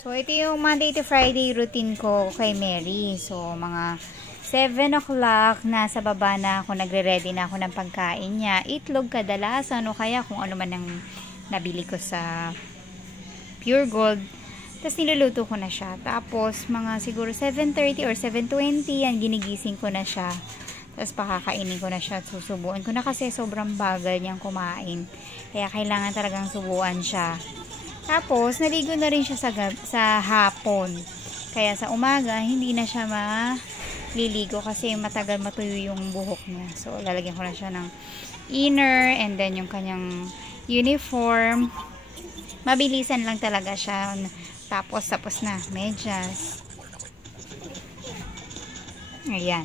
So, ito yung Monday to Friday routine ko kay Mary. So, mga 7 o'clock, nasa baba na ako, nagre-ready na ako ng pagkain niya. Itlog kadalasan, o kaya kung ano man ang nabili ko sa Pure Gold. Tapos, niluluto ko na siya. Tapos, mga siguro 7:30 or 7:20, yan, ginigising ko na siya. Tapos, pakakainin ko na siya at susubuan ko na kasi sobrang bagal niyang kumain. Kaya, kailangan talagang subuan siya. Tapos, naligo na rin siya sa hapon. Kaya sa umaga, hindi na siya maliligo kasi matagal matuyo yung buhok niya. So, lalagyan ko na siya ng inner and then yung kanyang uniform. Mabilisan lang talaga siya. Tapos na. Medyas. Ayan.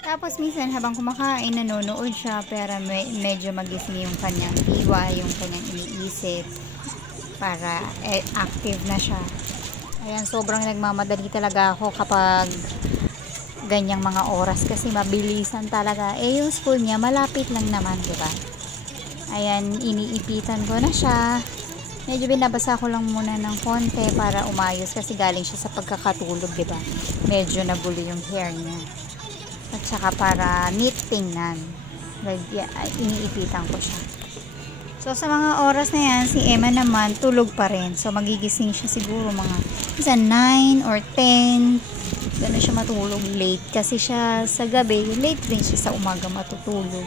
Tapos, minsan habang kumakain, nanonood siya pero medyo magising yung kanyang diwa, yung kanyang iniisip. Para active na siya. Ayan, sobrang nagmamadali talaga ako kapag ganyang mga oras kasi mabilisan talaga. Yung school niya malapit lang naman, diba? Ayan, iniipitan ko na siya. Medyo binabasa ko lang muna ng konti para umayos kasi galing siya sa pagkakatulog, diba? Medyo nagulo yung hair niya. At saka para neat tingnan. Iniipitan ko siya. So, sa mga oras na yan, si Emma naman, tulog pa rin. So, magigising siya siguro mga 9 or 10. Gano'n siya matulog late. Kasi siya sa gabi, late rin siya sa umaga matutulog.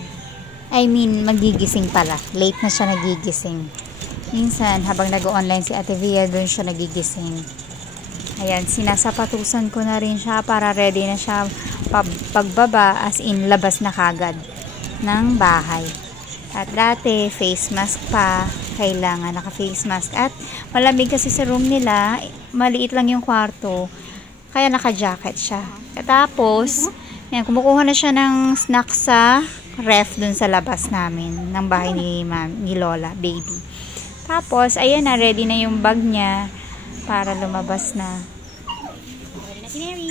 I mean, magigising pala. Late na siya nagigising. Minsan, habang nag-online si Ate Via, doon siya nagigising. Ayan, sinasapatusan ko na rin siya para ready na siya pagbaba, as in, labas na kagad ng bahay. At dati, face mask pa. Kailangan naka-face mask. At malamig kasi sa room nila. Maliit lang yung kwarto. Kaya naka-jacket siya. Tapos, yan, kumukuha na siya ng snack sa ref dun sa labas namin. Ng bahay ni Lola, baby. Tapos, ayan na, ready na yung bag niya para lumabas na. Ready na si Mary.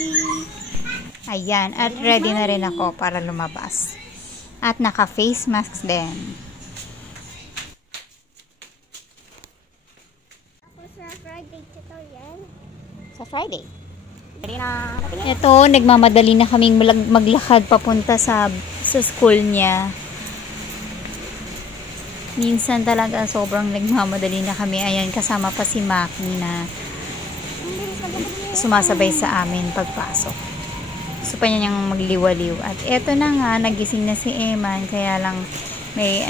Ayan, at ready na rin ako para lumabas. At naka-face mask din. Sa Friday tutorial. Sa Friday. Ito, nagmamadali na kaming maglakad papunta sa school niya. Minsan talaga sobrang nagmamadali na kami. Ayan, kasama pa si Maki na sumasabay sa amin pagpasok. Gusto pa niya niyang magliwaliw. At eto na nga, nagising na si Eman. Kaya lang, may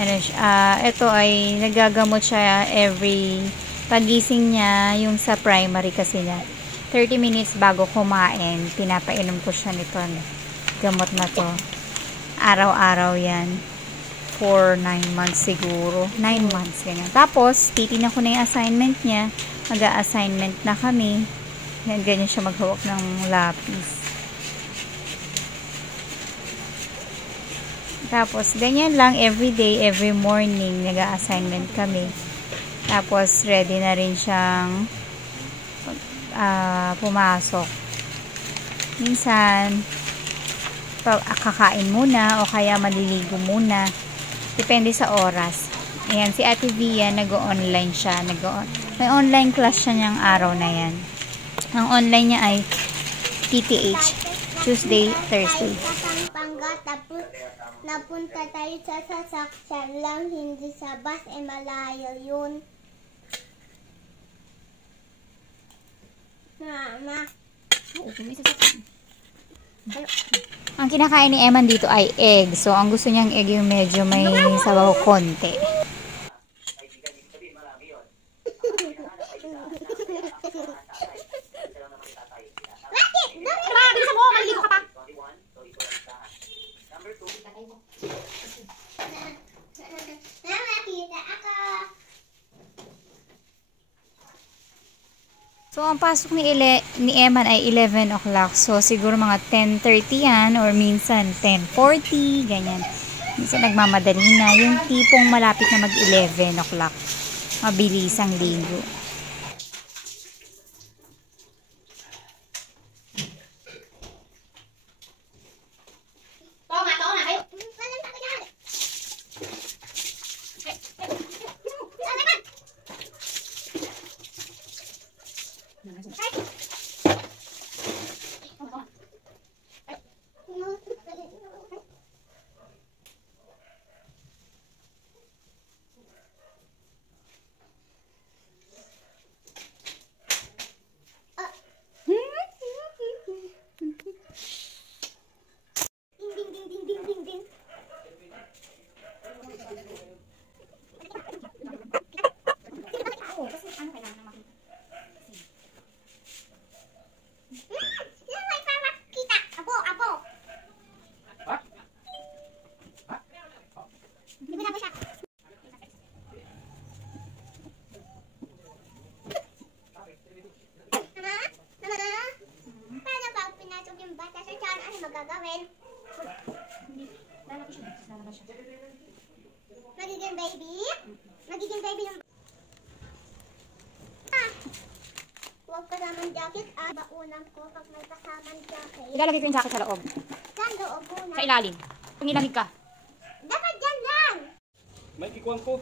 eto ay nagagamot siya every pagising niya, yung sa primary kasi niya. 30 minutes bago kumain, pinapainom ko siya nito. Gamot na to. Araw-araw yan. For 9 months siguro. 9 months, ganyan. Tapos, titignan ko na yung assignment niya. Mag-a-assignment na kami. Ganyan siya maghawak ng lapis. Tapos, ganyan lang, every day, every morning, nag-a-assignment kami. Tapos, ready na rin siyang pumasok. Minsan, kakain muna, o kaya maliligo muna. Depende sa oras. Ayan, si Ate Via, nag-online siya. May online class siya niyang araw na yan. Ang online niya ay TTH, Tuesday, Thursday. Tapos napunta tayo sa sasakyan lang, hindi sa bus, malayo yun. Mama. Ang kinakain ni Eman dito ay egg. So, ang gusto niyang egg yung medyo may sabaw konti. So, ang pasok ni Eman ay 11 o'clock. So, siguro mga 10:30 yan or minsan 10:40, ganyan. Minsan nagmamadali na. Yung tipong malapit na mag-11 o'clock. Mabilis ang ligo. Ding, ding, ding, ding, ding, ding. Oo, kasi ano kailangan na makita. Yan may pamakita. Abo, abo. Di ba na siya? Mama? Paano pag pinasok yung bata sa tiyan? Ano magagawin? Lalaki siya. Lalaki siya. Magiging baby? Magiging baby yung... Huwag kasamang jacket. Baunang ko pag may kasamang jacket. Ilalagay ko yung jacket sa loob. Saan loob muna? Sa ilalim. Kung ilamig ka. Dapat dyan lang! May kikuang ko.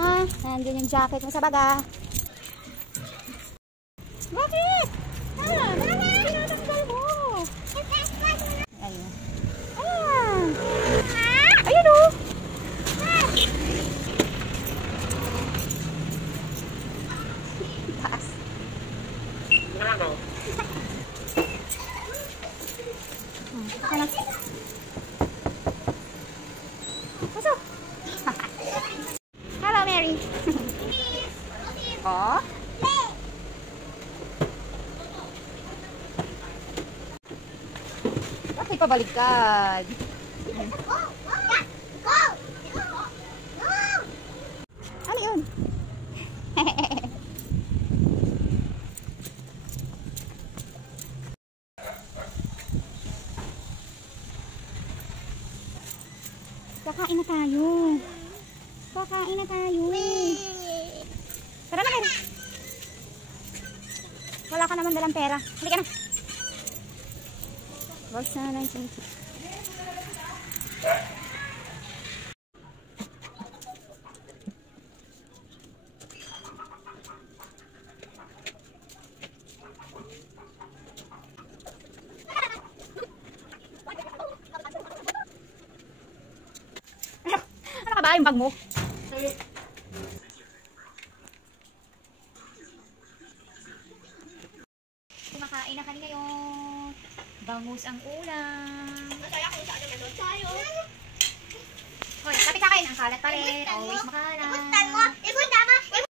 Ha? Nandun yung jacket mo sa baga. Bakit? Tinatanggal mo. Ayun. Ayan. Ayun o. Taas. Pasok. Hello, Mary. Oh. Bakit pabaligtad? Ano yun? Kakain na tayo. Kakain na tayo. Tara na, Mary. Wala ka naman dalang pera. Halika na. Wag na lang siya. Ano ka ba yung bag mo? Kumakain na kanina yun. Bangus ang ulam. Hoy, kapit sa akin. Ang kalat pa rin. Always makalat. Buktan mo.